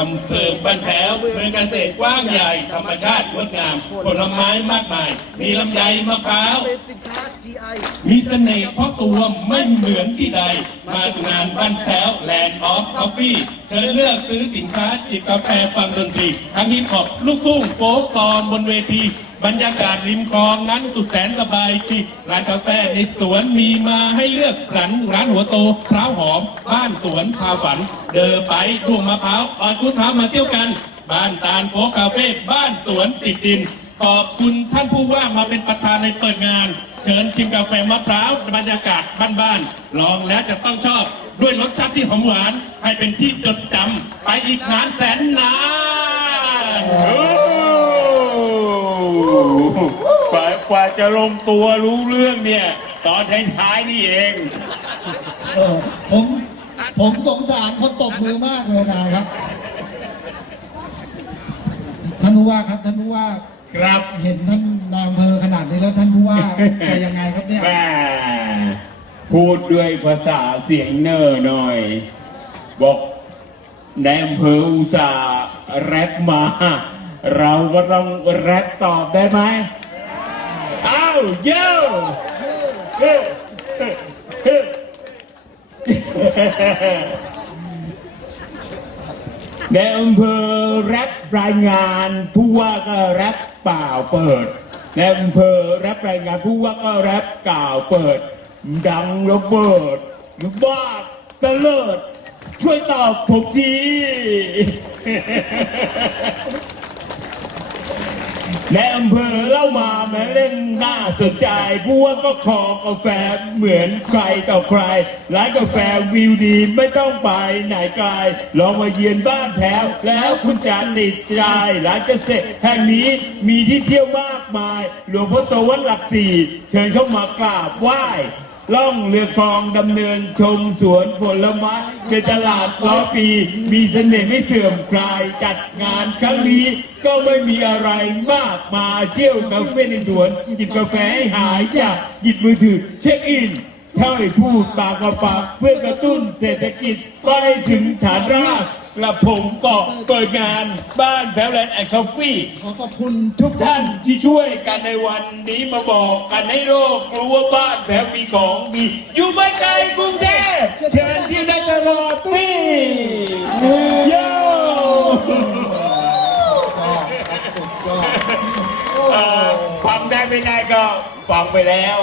อำเภอบ้านแถวเมืองเกษตรกว้างใหญ่ ธรรมชาติงดงาม ผลไม้มากมาย มีลำไยมะพร้าว เป็นสินค้า GI มีเสน่ห์เพราะตัวไม่เหมือนที่ใด มาถึงงานบ้านแถวแลนด์ออฟคอฟฟี่เธอเลือกซื้อสินค้าจิบกาแฟฟังดนตรีทั้งนี้ขอบลูกทุ่งโฟกซองบนเวที บรรยากาศริมคลองนั้นสุดแสนสบายทีร้านกาแฟในสวนมีมาให้เลือกสรรร้านหัวโตพร้าวหอม บ้านสวนพาฝัน เดินไปทุ่งมะพร้าวอ่อนกุดท้ามาเที่ยวกัน บ้านตาลโฟกคาเฟ่บ้านสวนติดดิน ขอบคุณท่านผู้ว่ามาเป็นประธานในเปิดงาน เชิญชิมกาแฟมะพร้าวบรรยากาศบ้านๆลองแล้วจะต้องชอบด้วยรสชาติที่หอมหวาน ให้เป็นที่จดจำไปอีกนานแสนนาน กว่ากว่าจะลงตัวรู้เรื่องเนี่ย ตอนท้ายๆนี่เอง เออผมผมสงสารคนตบมือมากเลยนะครับ ท่านผู้ว่าครับ ท่านผู้ว่าครับเห็นท่านนายอำเภอขนาดนี้แล้วท่านผู้ว่าจะยังไงครับเนี่ยแม่พูดด้วยภาษาเสียงเนอร์หน่อย บอกในอำเภออุตส่าห์แรปมา เราก็ต้องแรปตอบได้ไหมอ้าวเย้เฮ้เฮ้เฮ้ในอำเภอแรปรายงานผู้ว่าก็แรปเปล่าเปิดในอำเภอแรปรายงานผู้ว่าก็แรปกล่าวเปิด ดังระเบิดบ้าตะเลิดช่วยตอบผมที ในอำเภอเล่ามาแม้เล่นน่าสนใจผู้ว่าก็ขอกาแฟเหมือนใครต่อใคร ร้านกาแฟวิวดีไม่ต้องไปไหนไกล ลองมาเยือนบ้านแถวแล้วคุณจะติดใจร้านเกษตรแห่งนี้มีที่เที่ยวมากมาย หลวงพ่อโตวัดหลักสี่ เชิญเข้ามากราบไหว้ ล่องเรือคลองดำเนินชมสวนผลไม้ในตลาดร้อยปี มีเสน่ห์ไม่เสื่อมคลายจัดงานครั้งนี้ก็ไม่มีอะไรมากมาเที่ยวกาแฟในสวนจิบกาแฟให้หายจากหยิบมือถือเช็คอินเท่าให้พูดปากกับปากเพื่อกระตุ้นเศรษฐกิจไปถึงฐานราก และผมก็เปิดงานบ้านแพลแลนด์แอนด์คอฟฟี่ ขอขอบคุณทุกท่านที่ช่วยกันในวันนี้มาบอกกันให้โลกรู้ว่าบ้านแผวมีของดีอยู่ไม่ไกลกรุงเทพเชิญที่ได้ตลอดปีโย่เอ่อฟังได้ไม่ได้ก็ฟังไปแล้ว